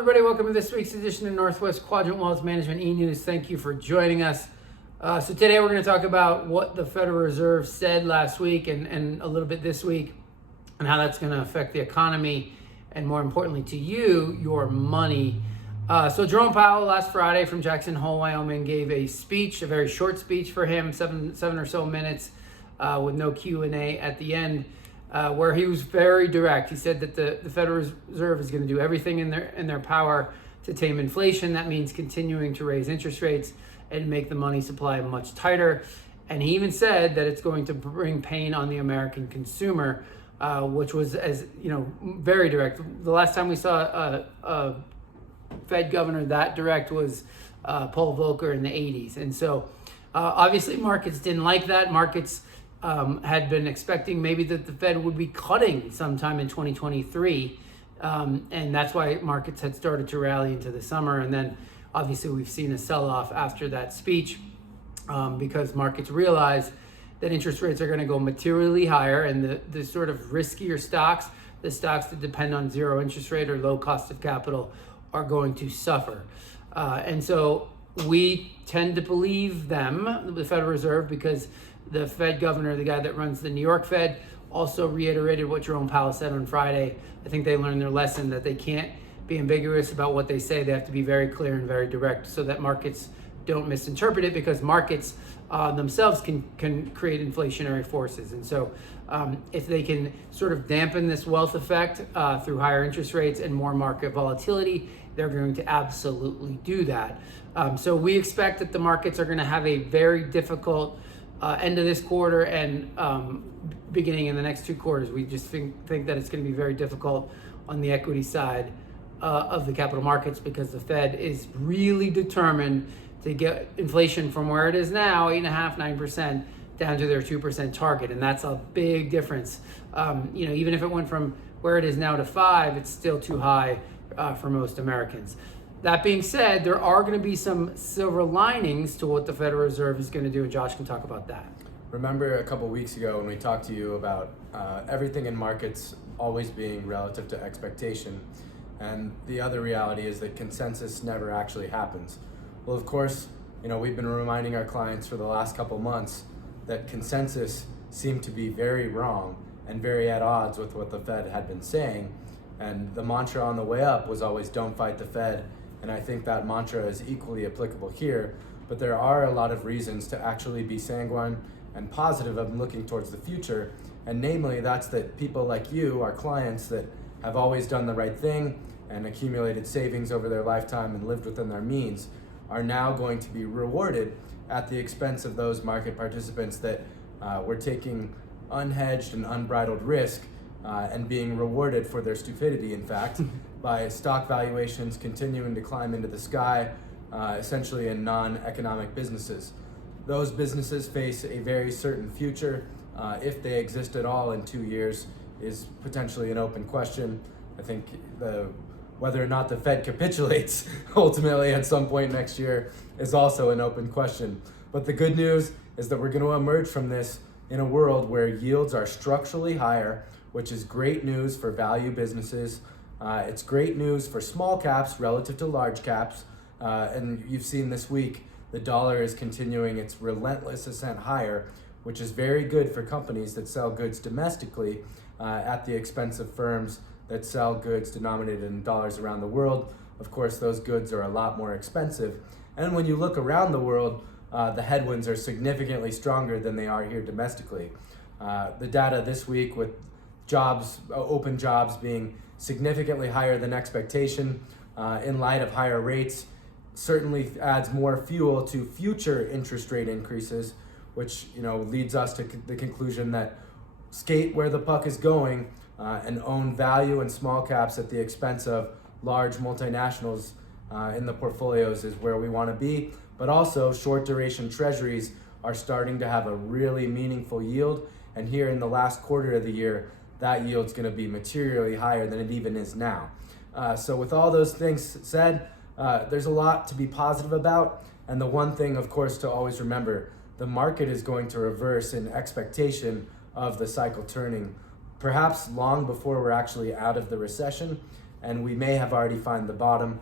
everybody. Welcome to this week's edition of Northwest Quadrant Wealth Management E-News. Thank you for joining us. So today we're going to talk about what the Federal Reserve said last week and a little bit this week, and how that's going to affect the economy and, more importantly to you, your money. So Jerome Powell last Friday from Jackson Hole, Wyoming, gave a speech, a very short speech for him, seven or so minutes, with no Q&A at the end. Where he was very direct. He said that the Federal Reserve is going to do everything in their power to tame inflation. That means continuing to raise interest rates and make the money supply much tighter. And he even said that it's going to bring pain on the American consumer, which was, as you know, very direct. The last time we saw a Fed governor that direct was Paul Volcker in the 80s. And so obviously markets didn't like that. Markets had been expecting maybe that the Fed would be cutting sometime in 2023. And that's why markets had started to rally into the summer. And then obviously we've seen a sell-off after that speech because markets realize that interest rates are going to go materially higher, and the sort of riskier stocks, the stocks that depend on zero interest rate or low cost of capital, are going to suffer. And so we tend to believe them, the Federal Reserve, because the Fed governor, the guy that runs the New York Fed, also reiterated what Jerome Powell said on Friday. I think they learned their lesson that they can't be ambiguous about what they say. They have to be very clear and very direct so that markets don't misinterpret it, because markets themselves can create inflationary forces. And so if they can sort of dampen this wealth effect through higher interest rates and more market volatility, they're going to absolutely do that. So we expect that the markets are going to have a very difficult end of this quarter and beginning in the next two quarters. We just think that it's going to be very difficult on the equity side of the capital markets, because the Fed is really determined to get inflation from where it is now, 8.5%, 9%, down to their 2% target. And that's a big difference. Even if it went from where it is now to 5%, it's still too high for most Americans. That being said, there are going to be some silver linings to what the Federal Reserve is going to do, and Josh can talk about that. Remember a couple weeks ago when we talked to you about everything in markets always being relative to expectation, and the other reality is that consensus never actually happens. Well, of course, we've been reminding our clients for the last couple months that consensus seemed to be very wrong and very at odds with what the Fed had been saying, and the mantra on the way up was always "don't fight the Fed." And I think that mantra is equally applicable here, but there are a lot of reasons to actually be sanguine and positive of looking towards the future. And namely, that's that people like you, our clients that have always done the right thing and accumulated savings over their lifetime and lived within their means, are now going to be rewarded at the expense of those market participants that were taking unhedged and unbridled risk and being rewarded for their stupidity, in fact, by stock valuations continuing to climb into the sky, essentially in non-economic businesses. Those businesses face a very certain future. If they exist at all in 2 years is potentially an open question. I think whether or not the Fed capitulates ultimately at some point next year is also an open question. But the good news is that we're going to emerge from this in a world where yields are structurally higher, which is great news for value businesses. It's great news for small caps relative to large caps. And you've seen this week, the dollar is continuing its relentless ascent higher, which is very good for companies that sell goods domestically at the expense of firms that sell goods denominated in dollars around the world. Of course, those goods are a lot more expensive. And when you look around the world, the headwinds are significantly stronger than they are here domestically. The data this week with open jobs being significantly higher than expectation in light of higher rates certainly adds more fuel to future interest rate increases, which leads us to the conclusion that skate where the puck is going and own value and small caps at the expense of large multinationals in the portfolios is where we want to be. But also short duration treasuries are starting to have a really meaningful yield, and here in the last quarter of the year, that yield's going to be materially higher than it even is now. So with all those things said, there's a lot to be positive about. And the one thing, of course, to always remember, the market is going to reverse in expectation of the cycle turning, perhaps long before we're actually out of the recession. and we may have already found the bottom.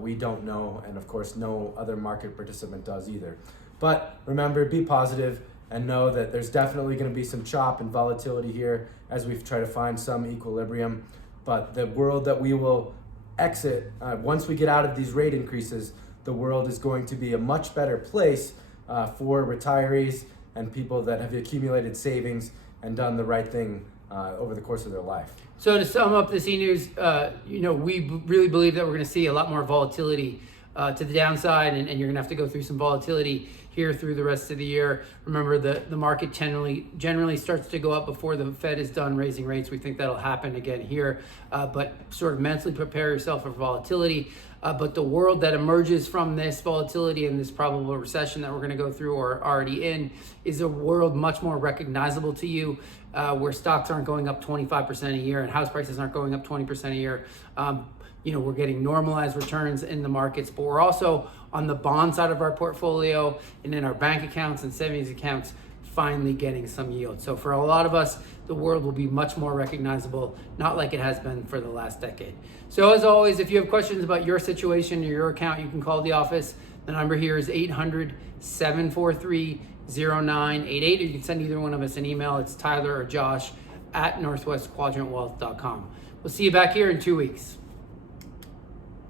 We don't know, and of course no other market participant does either. But remember, be positive and know that there's definitely going to be some chop and volatility here as we try to find some equilibrium. But the world that we will exit, once we get out of these rate increases, the world is going to be a much better place for retirees and people that have accumulated savings and done the right thing over the course of their life. So to sum up this e-news, we really believe that we're going to see a lot more volatility to the downside, and you're going to have to go through some volatility here through the rest of the year. Remember, the market generally starts to go up before the Fed is done raising rates. We think that'll happen again here, but sort of mentally prepare yourself for volatility. But the world that emerges from this volatility and this probable recession that we're going to go through or already in is a world much more recognizable to you, where stocks aren't going up 25% a year and house prices aren't going up 20% a year. We're getting normalized returns in the markets, but we're also on the bond side of our portfolio and in our bank accounts and savings accounts finally getting some yield. So for a lot of us, the world will be much more recognizable, not like it has been for the last decade. So as always, if you have questions about your situation or your account, you can call the office. The number here is 800-743-0988, or you can send either one of us an email. It's Tyler or Josh at northwestquadrantwealth.com. We'll see you back here in 2 weeks.